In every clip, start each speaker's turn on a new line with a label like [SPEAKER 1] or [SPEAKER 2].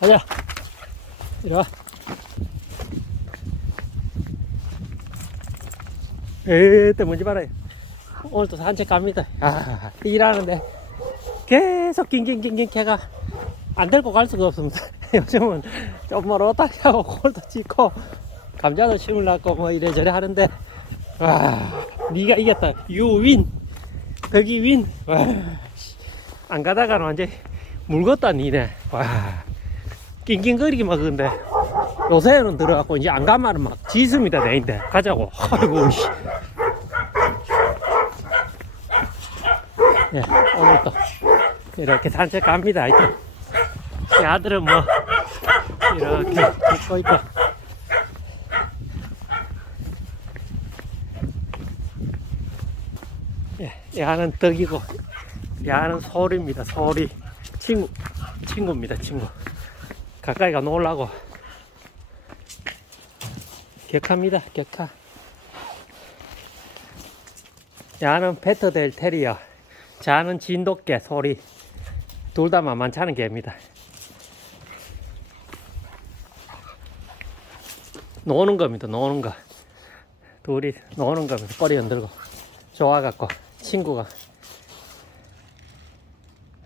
[SPEAKER 1] 가자. 이리 와. 에이, 또 뭔지 말아요. 오늘 또 산책 갑니다. 아, 일하는데 계속 낑낑낑낑 걔가 안 데리고 갈 수가 없습니다. 요즘은 좀 멀었다 하고 홀도 찍고 감자도 심으려고 뭐 이래저래 하는데 와, 네가 이겼다. 유윈. 거기 윈. 와, 씨. 안 가다가는 완전 물었다 니네. 와, 낑낑거리기만 그런데 요새는 들어갖고 이제 안 가면은 막 지습니다 내인데 가자고. 아이고 씨. 예, 오늘 또 이렇게 산책 갑니다. 하여튼. 이 아들은 뭐 이렇게 찍고 있고. 예, 야는 떡이고 야는 소리입니다. 소리 친구 친구입니다. 친구 가까이 가 놀라고 격합니다. 격하. 야는 베터델 테리어. 자는 진돗개 소리. 둘 다 만만치 않은 개입니다. 노는 겁니다. 노는 거. 둘이 노는 겁니다. 꼬리 흔들고. 좋아갖고 친구가.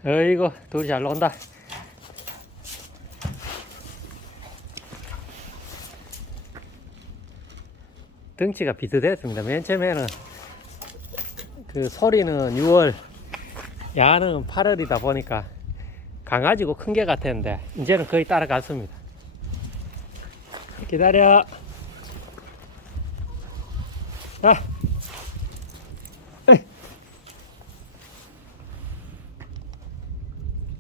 [SPEAKER 1] 어이구 둘이 잘 논다. 등치가 비슷했습니다. 맨 처음에는 그 소리는 6월, 야는 8월이다 보니까 강아지고 큰개 같았는데 이제는 거의 따라갔습니다. 기다려. 자. 에이.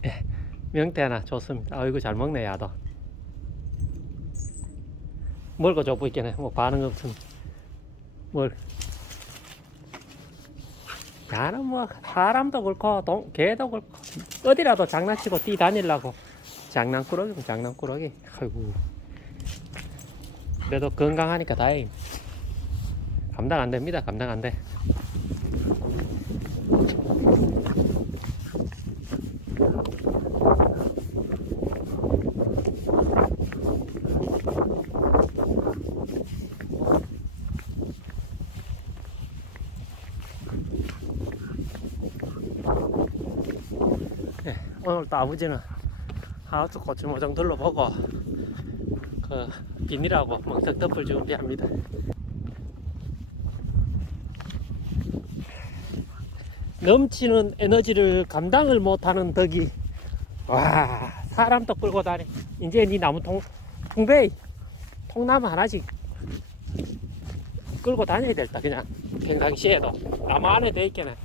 [SPEAKER 1] 예, 명태 하나 좋습니다. 아이고 잘 먹네 야도. 뭘거 줘보 있겠네. 뭐 반응 없습니다. 뭘? 야는 뭐 사람도 그렇고 동, 개도 그렇고 어디라도 장난치고 뛰 다니려고 장난꾸러기면 장난꾸러기. 아이고. 그래도 건강하니까 다행. 감당 안 됩니다. 감당 안 돼. 예, 오늘 또 아버지는 하우스 고추모종 둘러보고 그 비닐하고 멍석 덮을 준비합니다. 넘치는 에너지를 감당을 못하는 덕이 와 사람도 끌고 다니. 이제 니 나무 통 통배 통나무 하나씩 끌고 다녀야 될다 그냥. 평상시에도. 나무 안에 돼 있겠네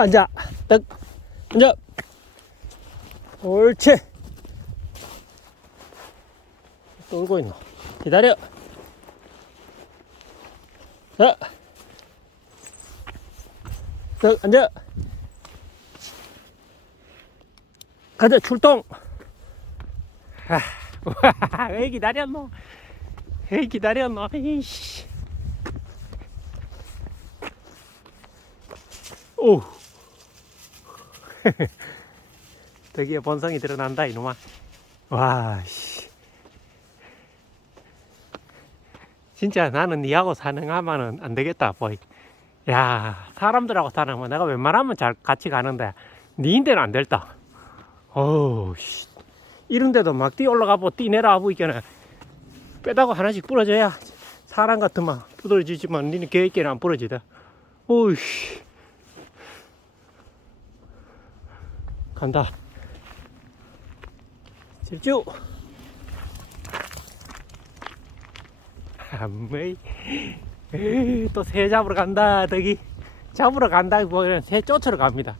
[SPEAKER 1] 앉아. 떡 앉아. 옳지. 또 울고 있노. 기다려. 자. 떡 앉아. 가자 출동. 아, 와, 왜 기다렸노? 왜 기다렸노? 이씨. 오 드디어 본성이 드러난다 이놈아. 와 씨. 진짜 나는 니하고 사능하면은 안 되겠다 보이. 야 사람들하고 사는 내가 웬만하면 잘 같이 가는데 니인데는 안 될다. 어우 씨. 이런데도 막 뛰어 올라가고 뛰내라 하고 있잖아 빼다가 하나씩 부러져야 사람 같으면 부러지지만 니는 계획계는 안 부러지다. 어우 씨 간다. 질주. 아메이. 또새 잡으러 간다. 덕이 잡으러 간다고 그냥 새 쫓으러 갑니다.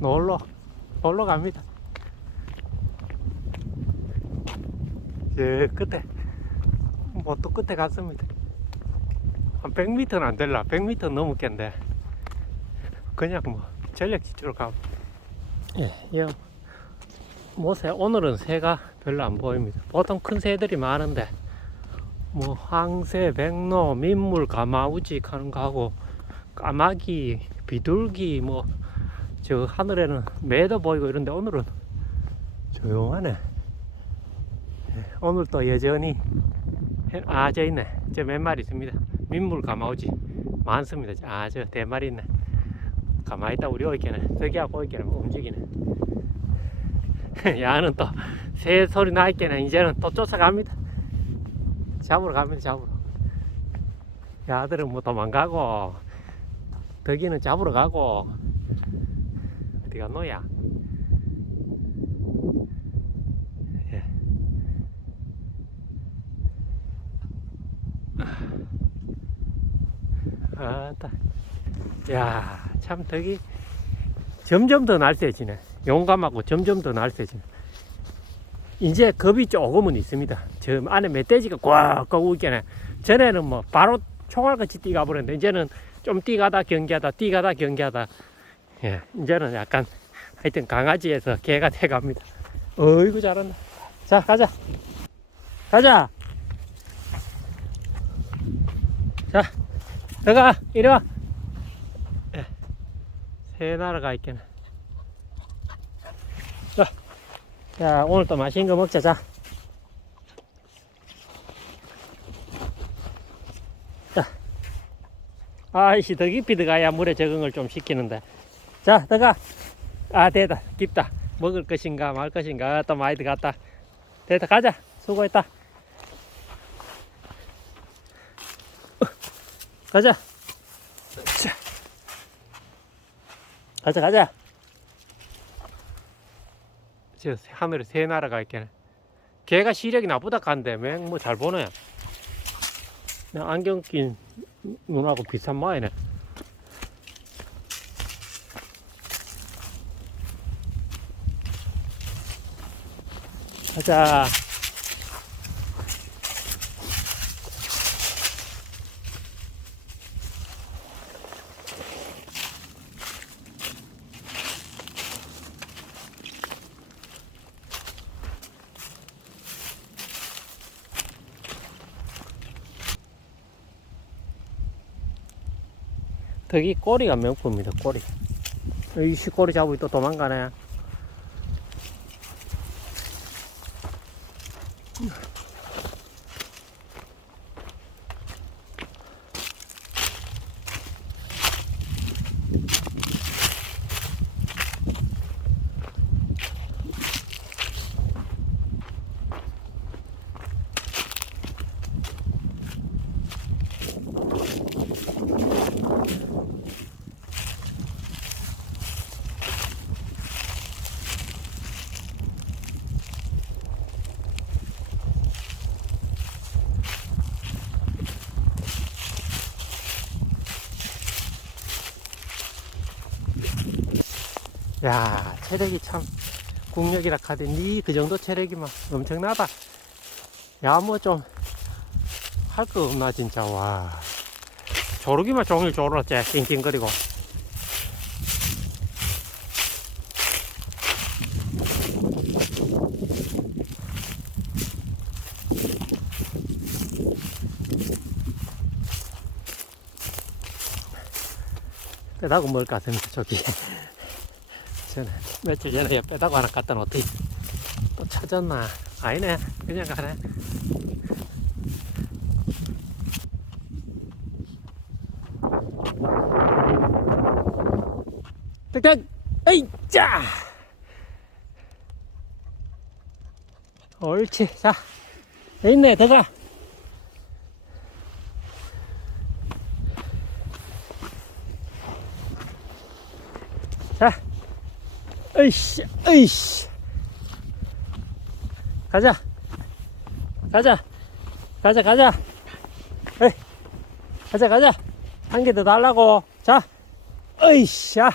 [SPEAKER 1] 놀러 놀러 갑니다. 저 끝에 뭐 또 끝에 갔습니다. 한 100m는 안 될라. 100m 넘었겠는데 그냥 뭐 전력 지주로 가. 예, 예. 뭐 새, 오늘은 새가 별로 안 보입니다. 보통 큰 새들이 많은데, 뭐, 황새, 백로, 민물, 가마우직 하는 거 하고, 까마귀, 비둘기, 뭐, 저 하늘에는 매도 보이고 이런데 오늘은 조용하네. 예, 오늘 또 여전히, 해- 아, 저 있네. 저 몇 마리 있습니다. 민물, 가마우지. 많습니다. 아, 저 대마리 있네. 가만히 있다 우리 오이께는 저기하고 오이께는 움직이네. 야는 또 새 소리 나 있게는 이제는 또 쫓아갑니다. 잡으러 갑니다. 잡으러. 야들은 뭐 도망가고 덕이는 잡으러 가고 어디 갔노 야? 예. 아따. 야, 참 덕이 점점 더 날쌔지네. 용감하고 점점 더 날쌔지네. 이제 겁이 조금은 있습니다. 저 안에 멧돼지가 꽉꽉 우기네. 전에는 뭐 바로 총알같이 뛰가 버렸는데 이제는 좀 뛰가다 경기하다 뛰가다 경기하다. 예, 이제는 약간 하여튼 강아지에서 개가 돼갑니다. 어이구 잘한다. 자 가자. 가자. 자, 들어가 이리 와. 새 날아가 있겠네. 자, 자, 오늘 또 맛있는 거 먹자, 자. 자. 아이씨, 더 깊이 들어가야 물에 적응을 좀 시키는데. 자, 들어가. 아, 됐다. 깊다. 먹을 것인가, 말 것인가. 또 많이 들어갔다. 됐다. 가자. 수고했다. 어, 가자. 자. 가자 가자. 저 하늘에 새 날아가 있겠네 걔가 시력이 나쁘다 간데 맹뭐잘 보네. 나 안경 낀 눈하고 비슷한 모양이네. 가자 덕이 꼬리가 명품입니다 꼬리. 이씨 꼬리 잡으니 또 도망가네 야 체력이 참 국력이라 카더니 그 정도 체력이면 엄청나다. 야 뭐 좀 할 거 없나 진짜. 와. 조르기만 종일 조르었지 낑낑거리고. 먹을 것 같습니다 저기 전에 며칠 전에 빼다고 하나 갖다 놓더니 또 찾았나? 아니네. 그냥 가네. 딱딱 에이 자 옳지. 자 있네. 들어가 으이씨, 으이씨. 가자. 가자. 가자, 가자. 에이. 가자, 가자. 한 개 더 달라고. 자. 으이씨. 아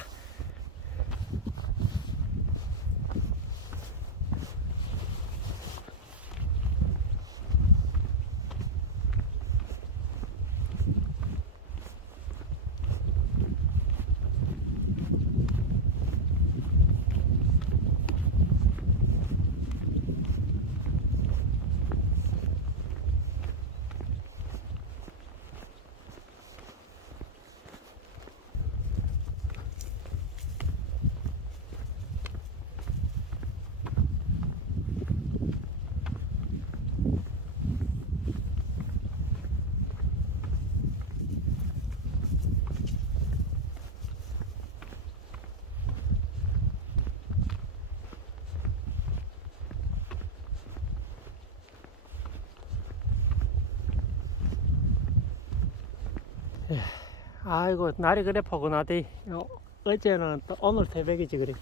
[SPEAKER 1] 이고 날이 그래 포근하디. 어, 어제는 또 오늘 새벽이지 그래.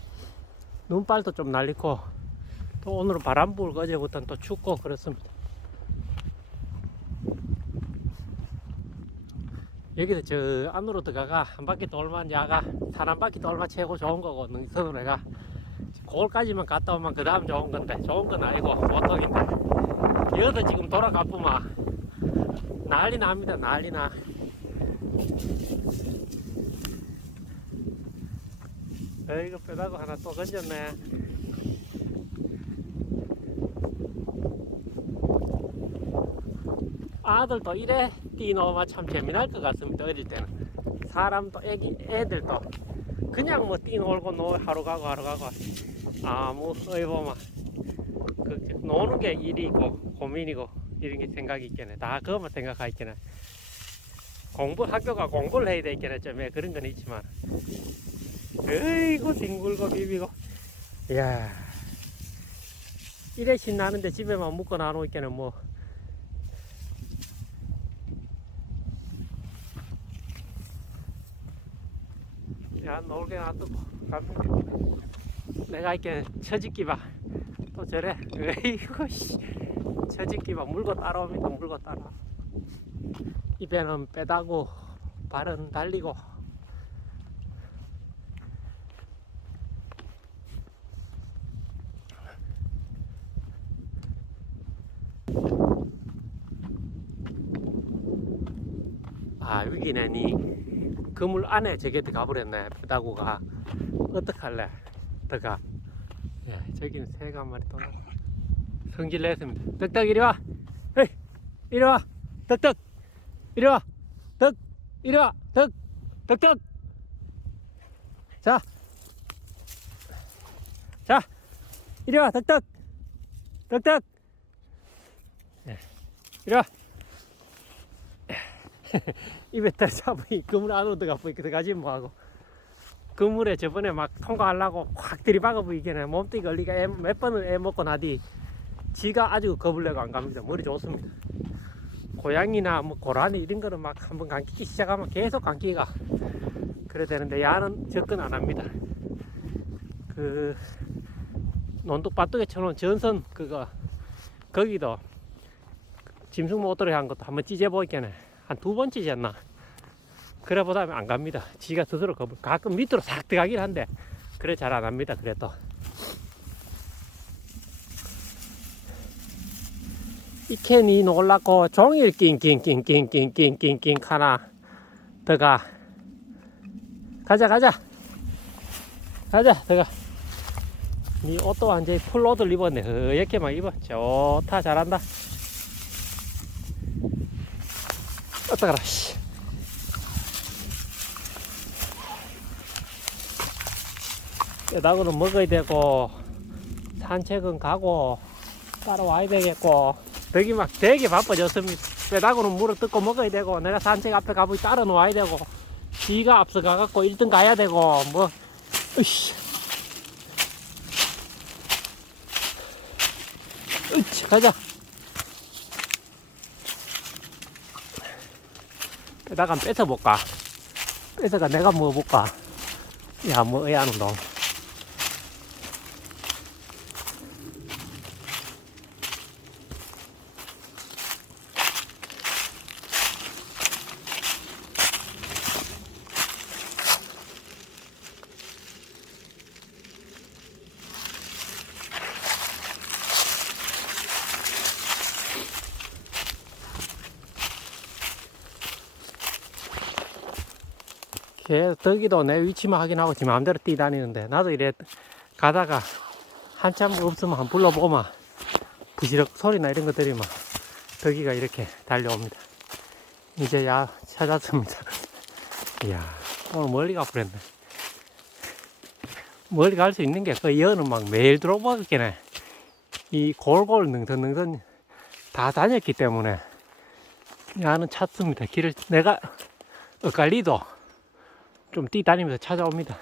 [SPEAKER 1] 눈발도 좀 날리고 또 오늘은 바람 불고 어제부터는 또 춥고 그렇습니다. 여기서 저 안으로 들어가가 한 바퀴 돌만 야가 산한 바퀴 돌만 최고 좋은 거고 능선으로 해가 거기까지만 갔다 오면 그 다음 좋은 건데 좋은 건 아니고 보통인데. 여기서 지금 돌아가 보면 난리 납니다 난리 나 에이 거 빼다고 하나 또 건졌네. 아들도 이래? 뛰노마 참 재미날 것 같습니다 어릴 때는. 사람도 애기 애들도 그냥 뭐 뛰놀고 노 하루 가고 하루 가고. 아무 어이보마. 그 노는 게 일이고 고민이고 이런 게 생각이 있겠네. 다 그것만 생각하 있겠네 공부 학교가 공부를 해야 되겠네 좀 예, 그런 건 있지만. 어이구 뒹굴고 비비고. 이야. 이래 신나는데 집에만 묵고 나누고 있겠네 뭐. 야 놀게 놔두고 내가 이렇게 처짓기 봐 또 저래. 에이구 씨. 처짓기 봐 물고 따라옵니다. 물고 따라 입에는 빼다고 발은 달리고. 아 여기는 이 그물 안에 저게 들어가 버렸네 빼다구가. 어떡할래 들어가. 예, 저기는 새가 한 마리 또. 성질 냈습니다. 떡떡 이리 와. 헤이 이리 와. 떡떡 이리 와. 떡 이리 와. 떡 떡떡 자. 자, 이리 와, 떡떡! 떡떡! 예, 이리 와! 입에 딱 잡으니 그물 안으로 들어가 보니까 들어가지 뭐하고. 그물에 저번에 막 통과하려고 확 들이박아 보이겠네 몸뚱이 걸리가 애, 몇 번을 애 먹고 나디. 지가 아주 겁을 내고 안 갑니다. 머리 좋습니다 고양이나 뭐 고라니 이런 거는 막 한번 감기기 시작하면 계속 감기가 그래 되는데 야는 접근 안 합니다. 그 논둑바둑에 쳐놓은 전선 그거 거기도 짐승 모터를 한 것도 한번 찢어보겠네. 한 두 번 찢었나. 그래 보다면 안 갑니다. 지가 스스로 가끔 밑으로 싹 들어가긴 한데 그래 잘 안 합니다. 그래도 이 캔이 놀랐고 종일 낑낑낑낑낑낑낑낑 하나 들어가. 가자 가자. 가자 들어가. 니 옷도 완전히 풀 옷을 입었네. 허옇게만 입어. 좋다 잘한다. 어떡하라 씨. 뼈다구는 먹어야 되고 산책은 가고 따라와야 되겠고 덕이 막 되게 바빠졌습니다. 뼈다구는 물을 뜯고 먹어야 되고 내가 산책 앞에 가보니 따라 놓아야 되고 지가 앞서 가갖고 1등 가야 되고 뭐 으쌰 으치 가자. 빼다가 뺏어볼까? 뺏어가 내가 먹어볼까? 야 뭐야 놈 걔 덕이도 내 위치만 확인하고 지 마음대로 뛰다니는데 나도 이래 가다가 한참 없으면 한 불러보고만 부시럭 소리나 이런 것들이 막 덕이가 이렇게 달려옵니다. 이제 야 찾았습니다. 이야 오늘 멀리 가버렸네. 멀리 갈 수 있는 게 그 여는 막 매일 들어오겠네. 이 골골 능선능선 다 다녔기 때문에 야는 찾습니다. 길을 내가 엇갈리도 좀 뛰다니면서 찾아옵니다.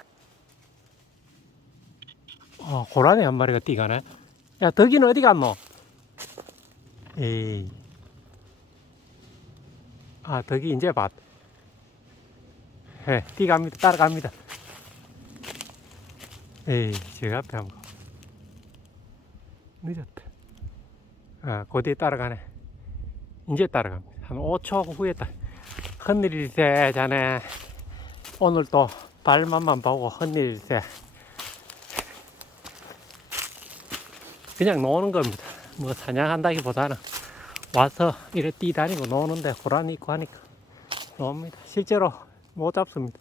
[SPEAKER 1] 어, 고라니 한 마리가 뛰가네. 야, 덕이는 어디 갔노? 에이. 아, 덕이 이제 봤. 예, 뛰갑니다. 따라갑니다. 에이, 저 앞에 한 번. 늦었다. 아, 고뒤에 따라가네. 이제 따라갑니다. 한 5초 후에 따. 흔들릴세, 자네. 오늘 또 발만만 보고 흔들릴세. 그냥 노는 겁니다. 뭐 사냥한다기보다는 와서 이래 뛰다니고 노는데 고라니 있고 하니까 놉니다. 실제로 못 잡습니다.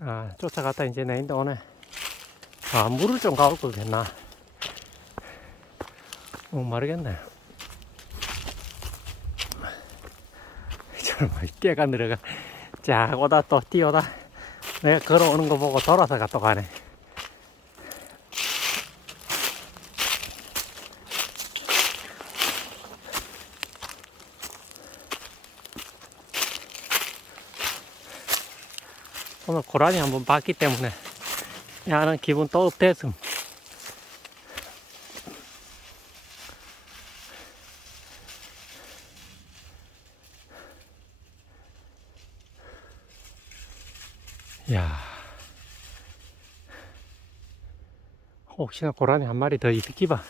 [SPEAKER 1] 아, 쫓아갔다 이제 내인데 오네. 아, 물을 좀 가올 거겠나. 어, 모르겠네. 저런 뭐 깨가 들어가. 자, 오다 또 뛰어다. 내가 걸어오는 거 보고 돌아서 가 또 가네. 오늘 고라니 한번 봤기 때문에 야는 기분 또 업됐음. 혹시나 고라니 한 마리 더 있을기봐.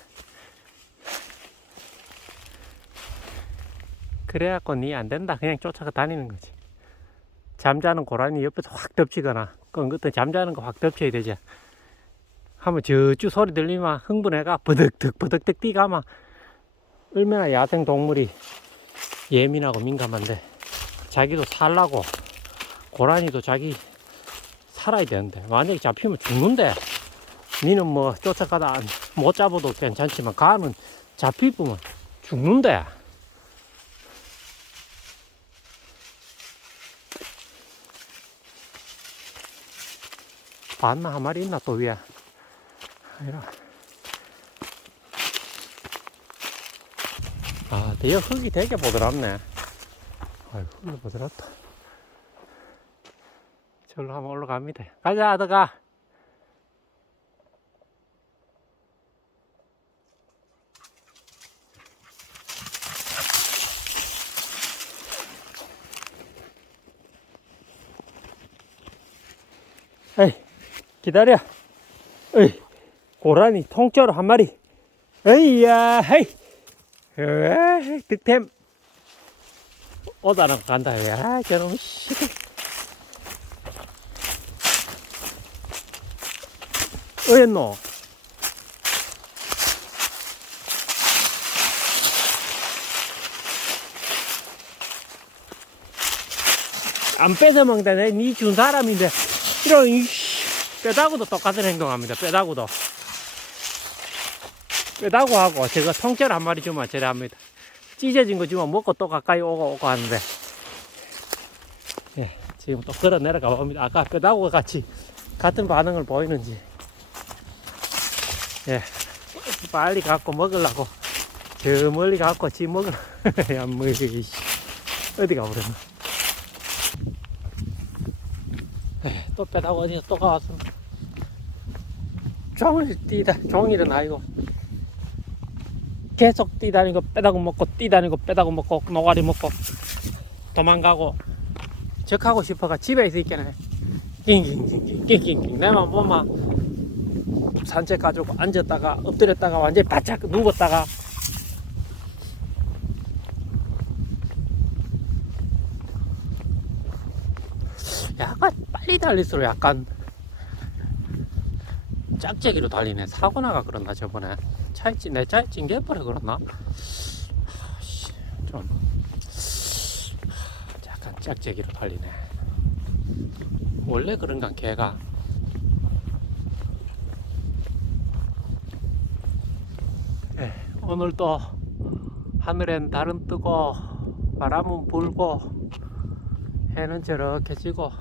[SPEAKER 1] 그래갖고 니 안 된다. 그냥 쫓아가 다니는 거지. 잠자는 고라니 옆에서 확 덮치거나 끙긋한 잠자는 거 확 덮쳐야 되지 하면 저쪽 소리 들리면 흥분해가 버득득 버득득 뛰가마 얼마나 야생 동물이 예민하고 민감한데 자기도 살라고 고라니도 자기 살아야 되는데 만약에 잡히면 죽는데 니는 뭐 쫓아가다 안- 못 잡아도 괜찮지만 가는 잡히면 죽는데 봤나 한 마리 있나 또 위에? 아니라. 아 대여 흙이 되게 보드랍네. 아유 흙이 보드랍다. 절로 한번 올라갑니다. 가자 아들가 에이 기다려. 어이, 고라니 통째로 한 마리. 에이야, 헤이. 에이, 득템. 오다랑 간다. 야, 저놈, 씨. 어였노? 안 뺏어 먹다. 니준 사람인데. 이런. 뼈다구도 똑같은 행동합니다. 뼈다구도. 뼈다구 하고 제가 통째로 한 마리 주면 제대합니다. 찢어진 거 주면 먹고 또 가까이 오고 오고 하는데. 예, 지금 또 걸어 내려가 봅니다. 아까 뼈다구가 같이 같은 반응을 보이는지. 예, 빨리 갖고 먹으려고. 저 멀리 갖고 지 먹으려. 야, 뭐, 이씨. 어디 가버렸나. 뼈다구 어디서 또 가왔어. 종일 뛰다 종일은 아니고 계속 뛰다니고 빼다고 먹고 뛰다니고 빼다고 먹고 노가리 먹고 도망가고 적하고 싶어가 집에 있어 있겠네 낑낑낑낑낑낑 내만 보면 산책 가지고 앉았다가 엎드렸다가 완전히 바짝 누웠다가 약간 빨리 달릴수록 약간 짝짝이로 달리네 사고 나가 그러나 저번에. 차에 찐- 내 차에 찡겨버려 그러나? 아씨, 좀. 약간 짝짝이로 달리네. 원래 그런가 걔가. 예, 오늘 또 하늘엔 달은 뜨고 바람은 불고 해는 저렇게 지고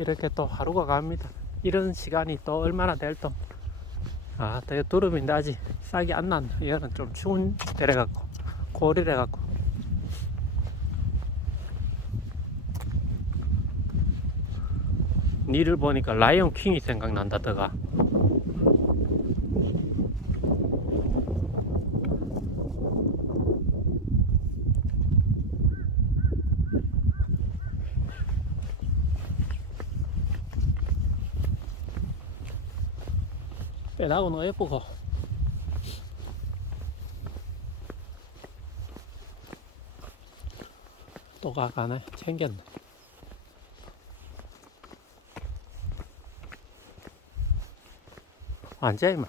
[SPEAKER 1] 이렇게 또 하루가 갑니다. 이런 시간이 또 얼마나 될동. 아, 되게 두름인데 아직 싹이 안 났네. 얘는 좀 추운 데래 갖고, 고리래 갖고. 니를 보니까 라이온 킹이 생각난다더가. 나고 너무 예쁘고. 또 가가네. 챙겼네. 완전히 막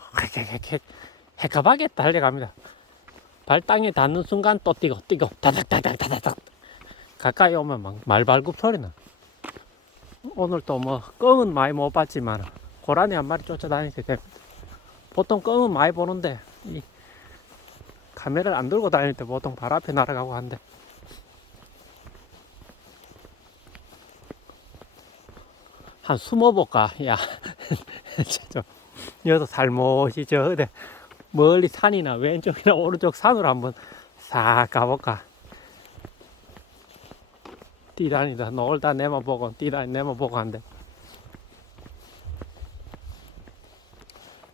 [SPEAKER 1] 해가하게 달려갑니다. 발 땅에 닿는 순간 또 뛰고 뛰고 다닥다닥 다닥다닥. 가까이 오면 막 말발굽 소리나. 오늘 또 뭐 껌은 많이 못 봤지만 고라니 한 마리 쫓아다니게 됩니다 보통 껌은 많이 보는데 이 카메라를 안 들고 다닐 때 보통 발 앞에 날아가고 한데. 한 숨어볼까? 야 여기서 살못이 저 어디 멀리 산이나 왼쪽이나 오른쪽 산으로 한번 싹 가볼까? 뛰다니다 놀다 내만 보고 뛰다 내만 보고 한데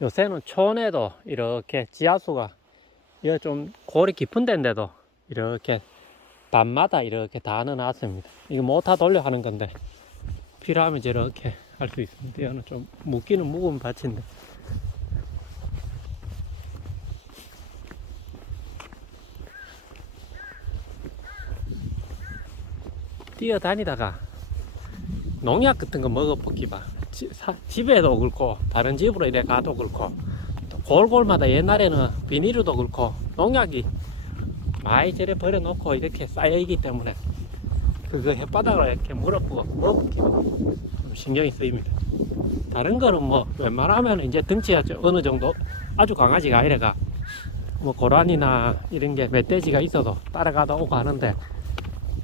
[SPEAKER 1] 요새는 촌에도 이렇게 지하수가 여기 좀 골이 깊은 데인데도 이렇게 밤마다 이렇게 다 넣어놨습니다. 이거 모타 돌려 하는 건데 필요하면 저렇게 할 수 있습니다. 여기는 좀 묵기는 묵은 밭인데. 뛰어다니다가 농약 같은 거 먹어보기 봐 지- 사- 집에도 그렇고 다른 집으로 이래 가도 그렇고 또 골골마다 옛날에는 비닐도 그렇고 농약이 많이 저래 버려놓고 이렇게 쌓여있기 때문에 그거 햇바닥으로 이렇게 물어보고 먹기가 좀 신경이 쓰입니다. 다른 거는 뭐 웬만하면 이제 덩치가 좀 어느 정도 아주 강아지가 아니라가 뭐 고라니나 이런 게 멧돼지가 있어도 따라가다 오고 하는데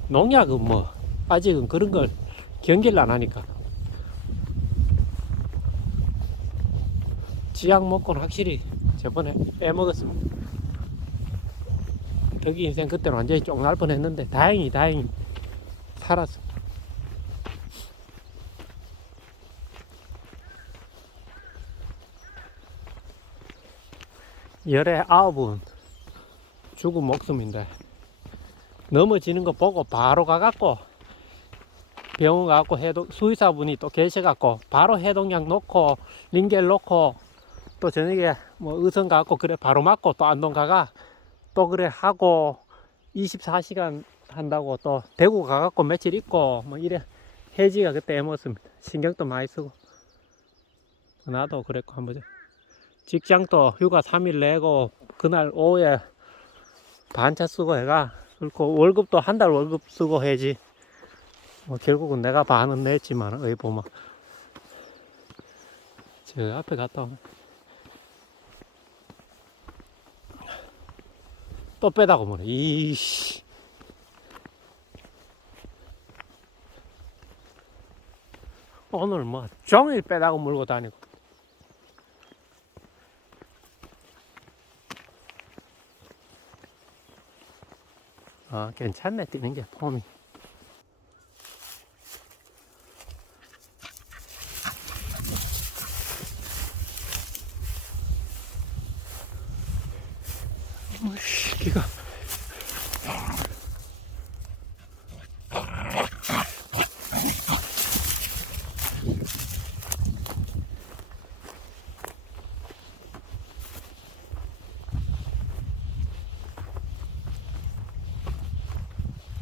[SPEAKER 1] 농약은 뭐 아직은 그런 걸 경계를 안 하니까 지약 먹고는 확실히 저번에 빼먹었습니다. 덕이 인생 그때는 완전히 쫑날 뻔했는데 다행히 다행히 살았어. 열에 아홉은 죽은 목숨인데 넘어지는 거 보고 바로 가갖고 병원 가갖고 해독 수의사분이 또 계셔갖고 바로 해독약 놓고 링겔 놓고 또 저녁에 뭐 의성 가갖고 그래 바로 맞고 또 안동 가가 또 그래 하고 24시간 한다고 또 대구 가갖고 며칠 있고 뭐 이래 해지가 그때 애먹었습니다. 신경도 많이 쓰고. 나도 그랬고 한번 직장도 휴가 3일 내고 그날 오후에 반차 쓰고 해가 그리고 월급도 한 달 월급 쓰고 해지. 뭐 결국은 내가 반은 냈지만 어이 보면 저 앞에 갔다 오면 또 빼다고 뭐래 이씨. 오늘 뭐 종일 빼다고 물고 다니고. 아 괜찮네 뛰는 게 폼이